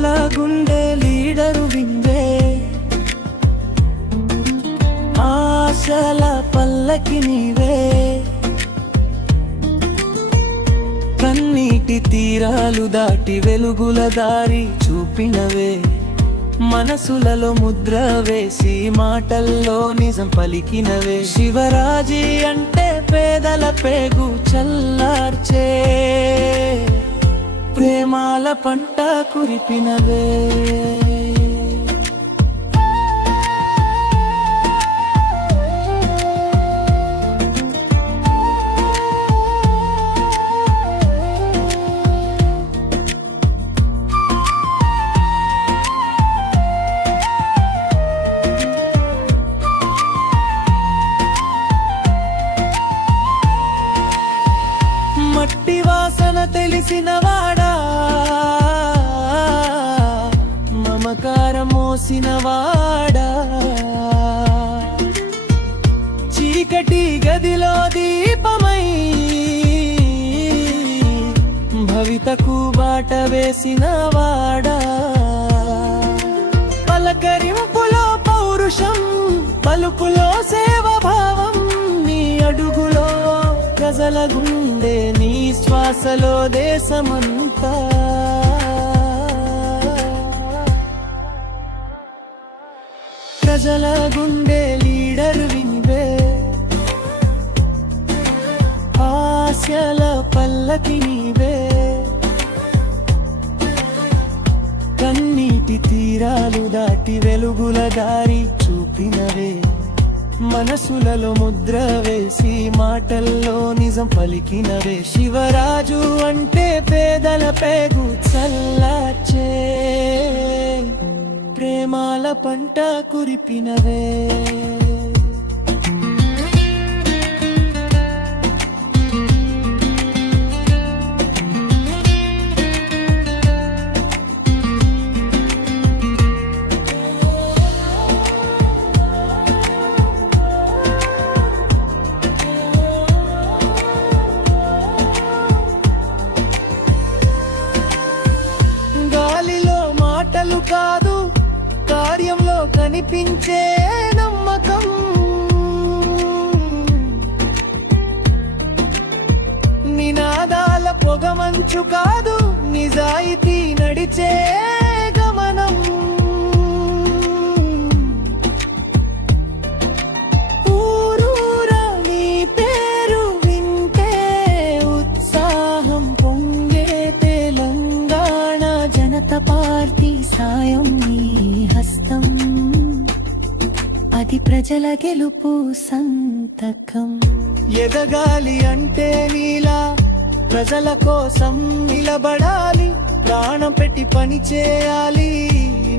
ప్రజల గుండె లీడరు విందే, ఆశల పల్లకి నీవే, కన్నీటి తీరాలు దాటి వెలుగుల దారి చూపినవే, మనసులలో ముద్ర వేసి మాటల్లో నిజం పలికినవే. శివరాజీ అంటే పేదల పేగు చల్లార్చే, ప్రేమాల పంట కురిపినవే. మట్టి వాసన తెలిసిన వాడా, మమకారం మోసిన వాడా, చీకటి గదిలో దీపమై భవితకు బాట వేసిన వాడా, పలకరింపులో పౌరుషం, పలుకులో సేవభావం, నీ అడుగులో ప్రజల గుండె, నీ శ్వాసలో దేశమంతా. ప్రజల గుండె లీడర్ వినివే, ఆశల పల్లకి నీవే, కన్నీటి తీరాలు దాటి వెలుగుల దారి చూపినవే, మనసులలో ముద్ర వేసి మాటల్లో నిజం పలికినవే. శివరాజు అంటే పేదల పేగు చల్లార్చే, ప్రేమాల పంట కురిపినవే. కాదు, కార్యంలో కనిపించే నమ్మకం, నినాదాల పొగమంచు కాదు, నిజాయితీ నడిచే గమనం. ఊరూరా నీ పేరు వింటే ఉత్సాహం పొంగే, తెలంగాణ జనతా పార్టీ సాయం నీ హస్తం, అది ప్రజల గెలుపు సంతకం. ఎదగాలి అంటే నీలా ప్రజల కోసం నిలబడాలి, ప్రాణం పెట్టి పని చేయాలి.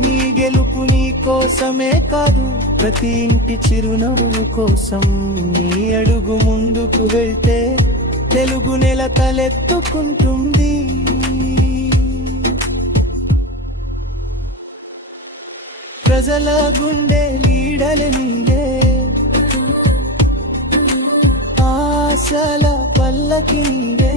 నీ గెలుపు నీ కోసమే కాదు, ప్రతి ఇంటి చిరునవ్వు కోసం. నీ అడుగు ముందుకు వెళ్తే తెలుగు నెల తలెత్తుకుంటుంది. ప్రజల గుండె లీడలు నీవే, ఆశల పల్లకి నీవే,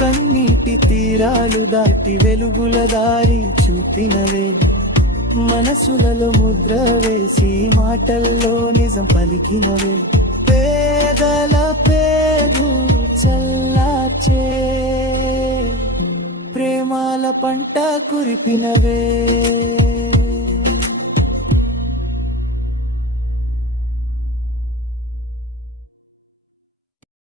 కన్నీటి తీరాలు దాటి వెలుగుల దారి చూపినవే, మనసులలో ముద్ర వేసి మాటల్లో నిజం పలికినవే. పేదల పేగు చల్లార్చే, ప్రేమాల పంట కురిపినవే.